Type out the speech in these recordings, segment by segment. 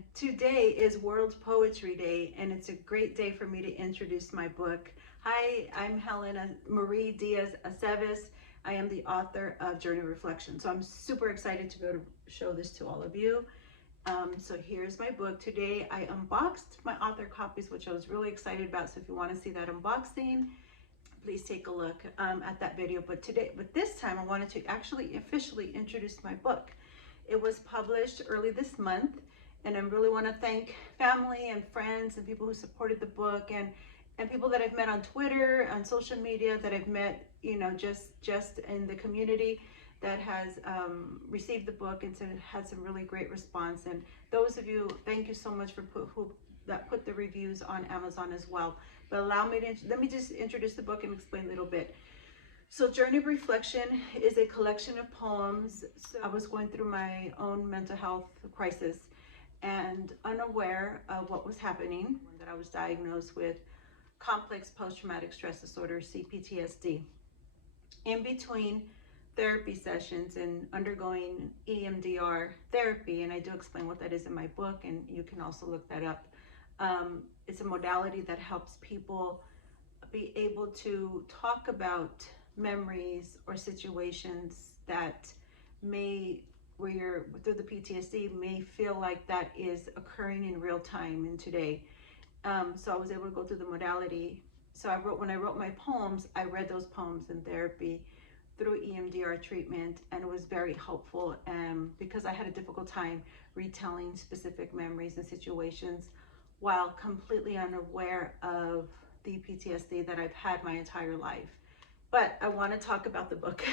everyone. Today is World Poetry Day, and it's a great day for me to introduce my book. Hi, I'm Helen Marie Diaz. I am the author of Journey Reflection. So I'm super excited to be able to show this to all of you. So here's my book. Today I unboxed my author copies, which I was really excited about. So if you want to see that unboxing, please take a look at that video. But this time I wanted to actually officially introduce my book. It was published early this month, and I really want to thank family and friends and people who supported the book, and people that I've met on Twitter, on social media, that I've met, just in the community that has received the book and had some really great response. And those of you, thank you so much for put the reviews on Amazon as well. But let me just introduce the book and explain a little bit. So Journey of Reflection is a collection of poems. So I was going through my own mental health crisis and unaware of what was happening, that I was diagnosed with complex post-traumatic stress disorder, CPTSD. In between therapy sessions and undergoing EMDR therapy, and I do explain what that is in my book, and you can also look that up. It's a modality that helps people be able to talk about memories or situations that where you're through the PTSD may feel like that is occurring in real time in today. So I was able to go through the modality. So when I wrote my poems, I read those poems in therapy through EMDR treatment, and it was very helpful because I had a difficult time retelling specific memories and situations while completely unaware of the PTSD that I've had my entire life. But I want to talk about the book.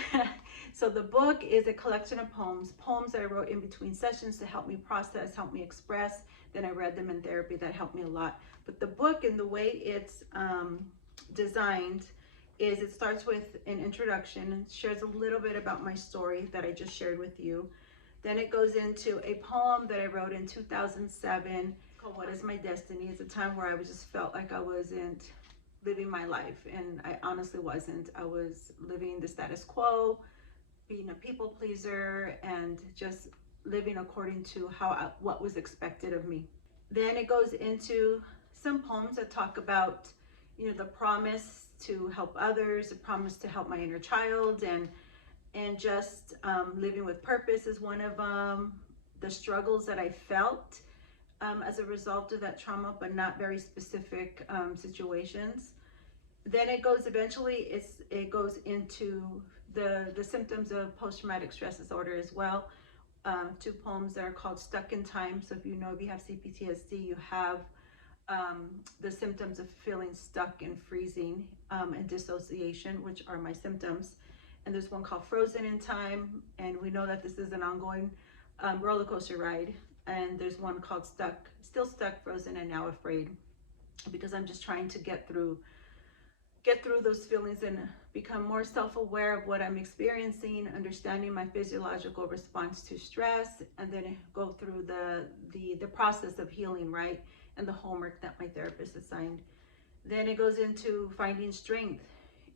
So the book is a collection of poems that I wrote in between sessions to help me process, help me express. Then I read them in therapy. That helped me a lot. But the book, and the way it's designed, is it starts with an introduction and shares a little bit about my story that I just shared with you. Then it goes into a poem that I wrote in 2007 called What Is My Destiny. It's a time where I just felt like I wasn't living my life, and I honestly wasn't. I was living the status quo, being a people pleaser, and just living according to what was expected of me. Then it goes into some poems that talk about, the promise to help others, the promise to help my inner child, and just living with purpose is one of them. The struggles that I felt as a result of that trauma, but not very specific situations. Then it goes into the symptoms of post-traumatic stress disorder as well. Two poems that are called Stuck in Time. So if you have CPTSD, you have the symptoms of feeling stuck and freezing and dissociation, which are my symptoms. And there's one called Frozen in Time, and we know that this is an ongoing roller coaster ride. And there's one called Still Stuck, Frozen, and Now Afraid, because I'm just trying to get through those feelings and become more self-aware of what I'm experiencing, understanding my physiological response to stress, and then go through the process of healing, right? And the homework that my therapist assigned. Then it goes into finding strength,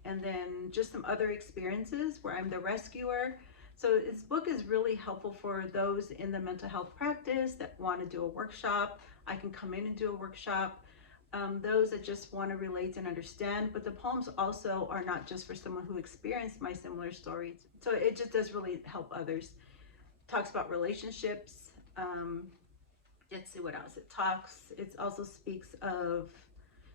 and then just some other experiences where I'm the rescuer. So this book is really helpful for those in the mental health practice that want to do a workshop. I can come in and do a workshop. Those that just want to relate and understand. But the poems also are not just for someone who experienced my similar stories. So it just does really help others. It talks about relationships. Let's see what else it also speaks of.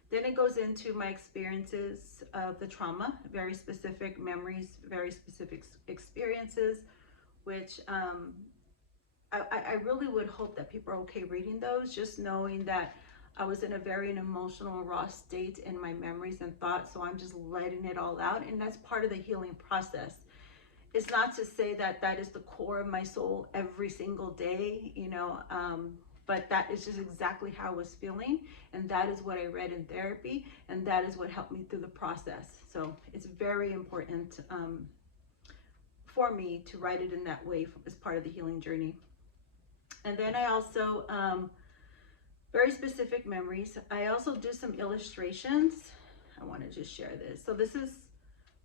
Then it goes into my experiences of the trauma, very specific memories, very specific experiences, which I really would hope that people are okay reading those, just knowing that I was in a very emotional, raw state in my memories and thoughts. So I'm just letting it all out. And that's part of the healing process. It's not to say that that is the core of my soul every single day, but that is just exactly how I was feeling. And that is what I read in therapy. And that is what helped me through the process. So it's very important for me to write it in that way as part of the healing journey. And then I also, very specific memories. I also do some illustrations. I want to just share this. So this is,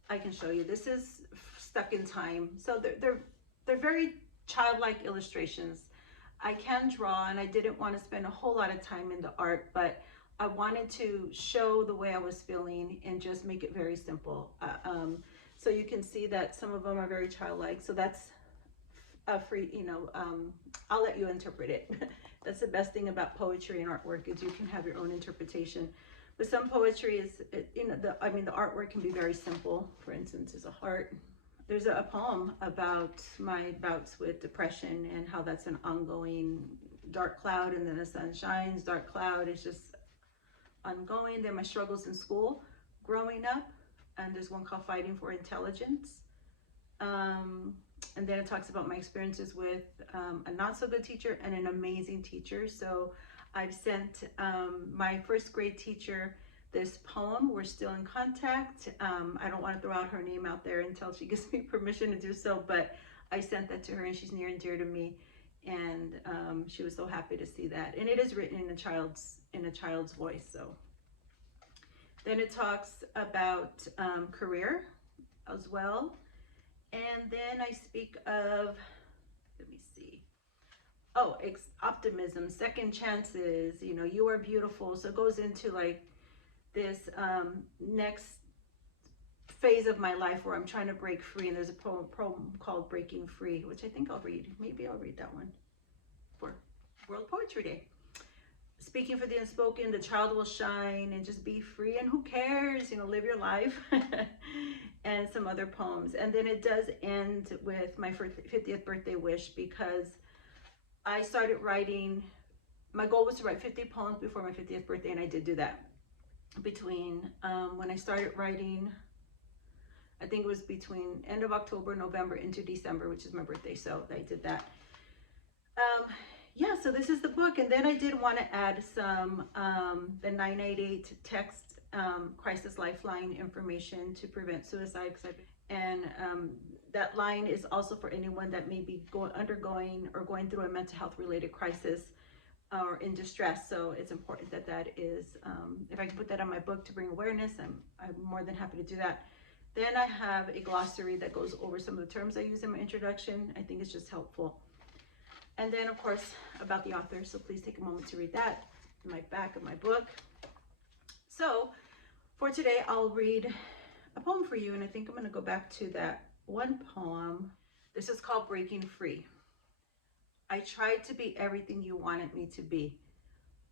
I can show you, this is Stuck in Time. So they're very childlike illustrations. I can draw, and I didn't want to spend a whole lot of time in the art, but I wanted to show the way I was feeling and just make it very simple. So you can see that some of them are very childlike. So that's a free, I'll let you interpret it. That's the best thing about poetry and artwork, is you can have your own interpretation. But some poetry is, the artwork can be very simple. For instance, is a heart. There's a poem about my bouts with depression and how that's an ongoing dark cloud, and then the sun shines, dark cloud is just ongoing. Then my struggles in school growing up, and there's one called Fighting for Intelligence. And then it talks about my experiences with a not so good teacher and an amazing teacher. So I've sent my first grade teacher this poem. We're still in contact. I don't want to throw out her name out there until she gives me permission to do so, but I sent that to her, and she's near and dear to me. And she was so happy to see that. And it is written in a child's voice. So then it talks about career as well. And then I speak of, let me see. Oh, optimism, second chances, you are beautiful. So it goes into like this next phase of my life where I'm trying to break free. And there's a poem called Breaking Free, which I think I'll read. Maybe I'll read that one for World Poetry Day. Speaking for the unspoken, the child will shine, and just be free, and who cares, live your life. And some other poems. And then it does end with my 50th birthday wish, because I started writing, my goal was to write 50 poems before my 50th birthday, and I did do that. Between when I started writing, I think it was between end of October, November into December, which is my birthday, so I did that. Yeah, so this is the book. And then I did want to add some the 988 text crisis lifeline information to prevent suicide. And that line is also for anyone that may be undergoing or going through a mental health related crisis or in distress. So it's important that is, if I can put that on my book to bring awareness, I'm more than happy to do that. Then I have a glossary that goes over some of the terms I use in my introduction. I think it's just helpful. And then, of course, about the author. So please take a moment to read that in my back of my book. So for today, I'll read a poem for you. And I think I'm going to go back to that one poem. This is called Breaking Free. I tried to be everything you wanted me to be.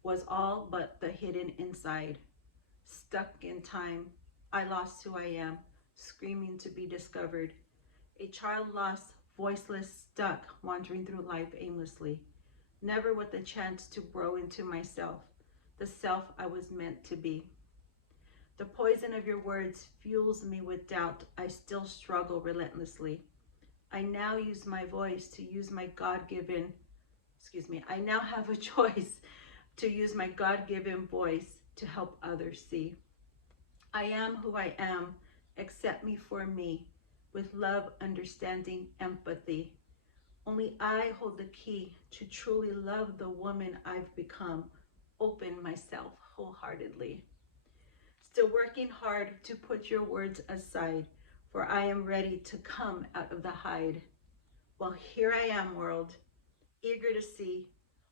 Was all but the hidden inside. Stuck in time. I lost who I am. Screaming to be discovered. A child lost, voiceless, stuck, wandering through life aimlessly, never with the chance to grow into myself, the self I was meant to be. The poison of your words fuels me with doubt. I still struggle relentlessly. I now use my voice to use my I now have a choice to use my God-given voice to help others see. I am who I am. Accept me for me. With love, understanding, empathy. Only I hold the key to truly love the woman I've become. Open myself wholeheartedly. Still working hard to put your words aside, for I am ready to come out of the hide. Well, here I am, world, eager to see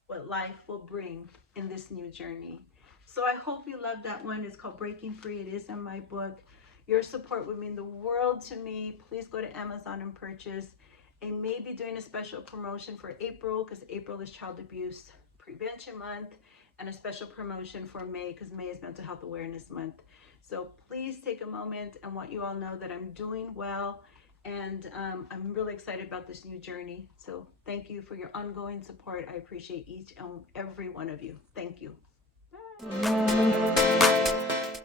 what life will bring in this new journey. So I hope you loved that one. It's called Breaking Free. It is in my book. Your support would mean the world to me. Please go to Amazon and purchase. I may be doing a special promotion for April, because April is Child Abuse Prevention Month, and a special promotion for May, because May is Mental Health Awareness Month. So please take a moment. I want you all know that I'm doing well, and I'm really excited about this new journey. So thank you for your ongoing support. I appreciate each and every one of you. Thank you. Bye.